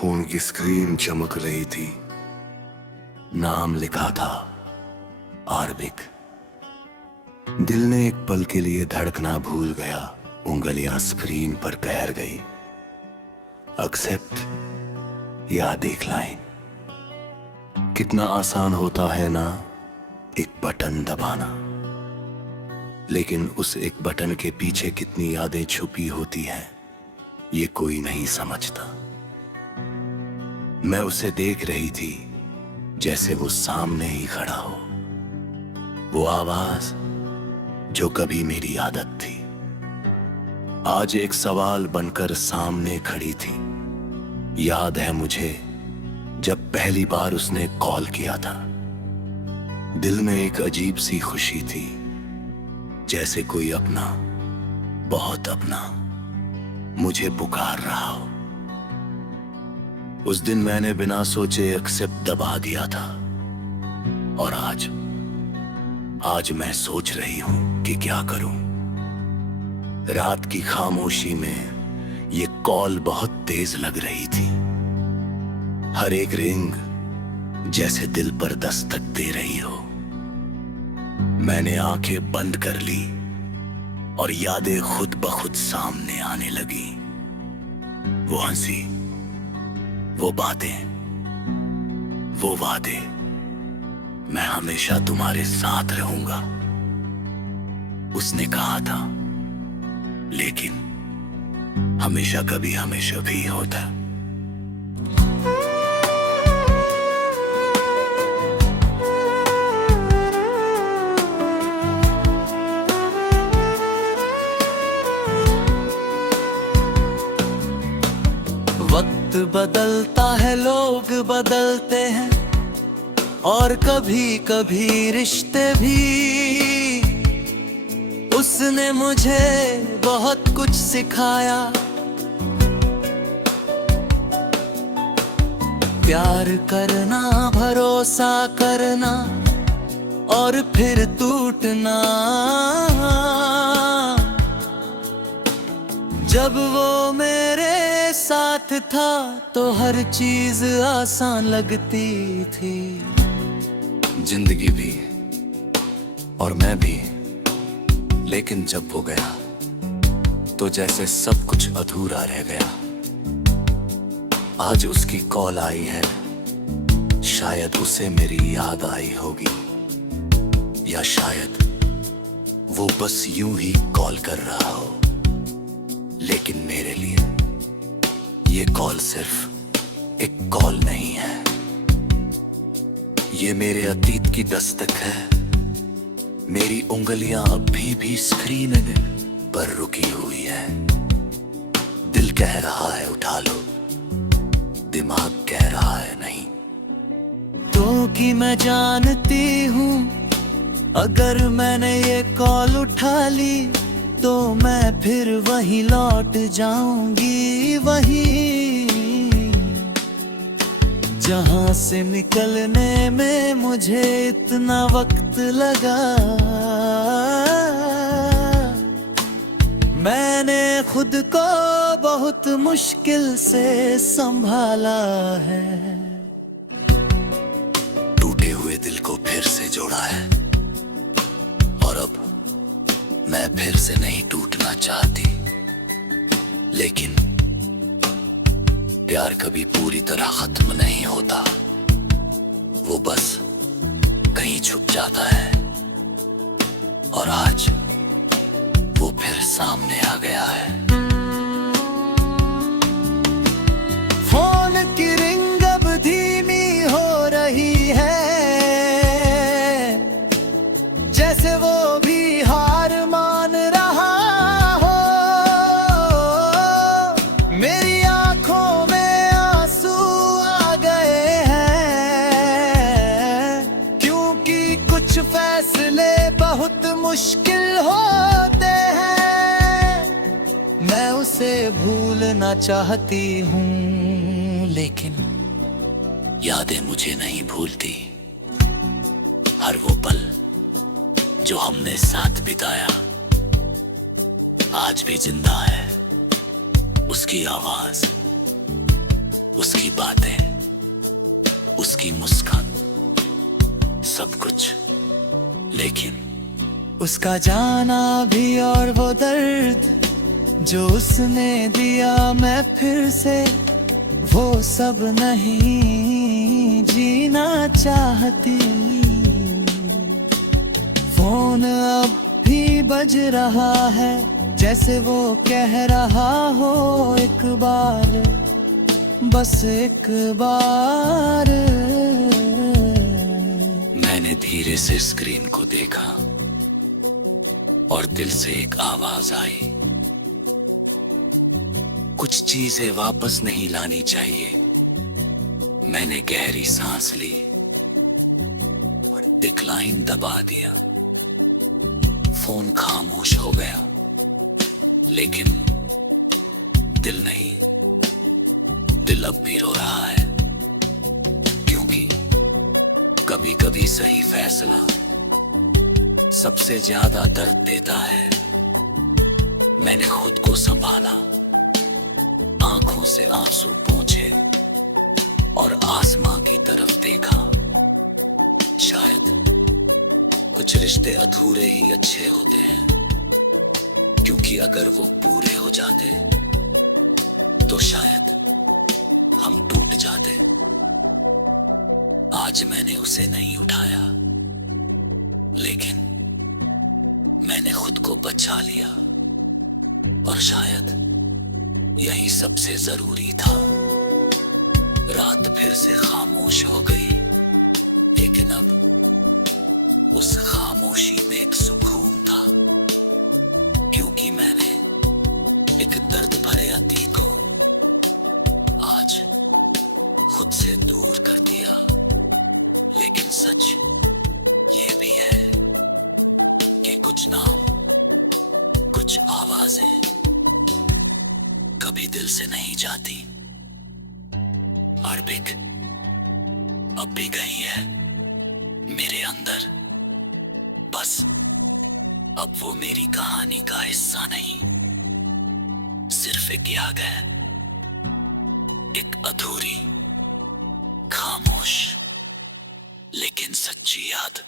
Phone की screen चमक रही थी। नाम लिखा था आरबिक। दिल ने एक पल के लिए धड़कना भूल गया, उंगलियां स्क्रीन पर ठहर गई। एक्सेप्ट या डिक्लाइन। कितना आसान होता है ना एक बटन दबाना, लेकिन उस एक बटन के पीछे कितनी यादें छुपी होती हैं ये कोई नहीं समझता। मैं उसे देख रही थी जैसे वो सामने ही खड़ा हो। वो आवाज जो कभी मेरी आदत थी, आज एक सवाल बनकर सामने खड़ी थी। याद है मुझे जब पहली बार उसने कॉल किया था। दिल में एक अजीब सी खुशी थी, जैसे कोई अपना, बहुत अपना मुझे पुकार रहा हो। उस दिन मैंने बिना सोचे एक्सेप्ट दबा दिया था, और आज मैं सोच रही हूं कि क्या करूं। रात की खामोशी में ये कॉल बहुत तेज लग रही थी। हर एक रिंग जैसे दिल पर दस्तक दे रही हो। मैंने आंखें बंद कर ली और यादें खुद ब खुद सामने आने लगी। वो हंसी, वो बातें, वो वादे, मैं हमेशा तुम्हारे साथ रहूंगा, उसने कहा था। लेकिन हमेशा कभी हमेशा भी होता। वक्त बदलता है, लोग बदलते हैं, और कभी कभी रिश्ते भी। उसने मुझे बहुत कुछ सिखाया, प्यार करना, भरोसा करना और फिर टूटना। जब वो मेरे साथ था तो हर चीज आसान लगती थी। जिंदगी भी और मैं भी, लेकिन जब वो गया तो जैसे सब कुछ अधूरा रह गया। आज उसकी कॉल आई है, शायद उसे मेरी याद आई होगी, या शायद वो बस यूं ही कॉल कर रहा हो। लेकिन मेरे लिए ये कॉल सिर्फ एक कॉल नहीं है, ये मेरे अतीत की दस्तक है। मेरी उंगलियां अभी भी स्क्रीन पर रुकी हुई है। दिल कह रहा है उठा लो, दिमाग कह रहा है नहीं। क्योंकि मैं जानती हूँ अगर मैंने ये कॉल उठा ली तो मैं फिर वहीं लौट जाऊंगी, वहीं जहां से निकलने में मुझे इतना वक्त लगा। मैंने खुद को बहुत मुश्किल से संभाला है। टूटे हुए दिल को फिर से जोड़ा है, और अब मैं फिर से नहीं टूटना चाहती। लेकिन प्यार कभी पूरी तरह खत्म नहीं होता, वो बस कहीं छुप जाता है। और आज वो फिर सामने आ गया है। फोन की रिंग अब धीमी हो रही है, जैसे वो भी हार मान रहा हो। मेरी आंखों में आंसू आ गए हैं, क्योंकि कुछ फैसले बहुत मुश्किल होते हैं। मैं उसे भूलना चाहती हूँ, लेकिन यादें मुझे नहीं भूलती। हर वो पल जो हमने साथ बिताया आज भी जिंदा है। उसकी आवाज, उसकी बातें, उसकी मुस्कान, सब कुछ। लेकिन उसका जाना भी और वो दर्द जो उसने दिया, मैं फिर से वो सब नहीं जीना चाहती। फोन अब भी बज रहा है, जैसे वो कह रहा हो एक बार, बस एक बार। मैंने धीरे से स्क्रीन को देखा और दिल से एक आवाज आई, कुछ चीजें वापस नहीं लानी चाहिए। मैंने गहरी सांस ली और डिक्लाइन दबा दिया। फोन खामोश हो गया, लेकिन दिल नहीं। दिल अब भी रो रहा है, क्योंकि कभी कभी सही फैसला सबसे ज्यादा दर्द देता है। मैंने खुद को संभाला, आंखों से आंसू पोंछे और आसमां की तरफ देखा। शायद कुछ रिश्ते अधूरे ही अच्छे होते हैं, क्योंकि अगर वो पूरे हो जाते तो शायद हम टूट जाते। आज मैंने उसे नहीं उठाया, लेकिन मैंने खुद को बचा लिया, और शायद यही सबसे जरूरी था। रात फिर से खामोश हो गई, लेकिन अब उस खामोशी में एक सुकून था, क्योंकि मैंने एक दर्द भरे अतीत को आज खुद से दूर कर दिया। लेकिन सच ये भी है कि कुछ नाम, कुछ आवाजें कभी दिल से नहीं जाती। अर्पिक अब भी गई है मेरे अंदर, बस अब वो मेरी कहानी का हिस्सा नहीं, सिर्फ एक याद है, एक अधूरी, खामोश लेकिन सच्ची याद।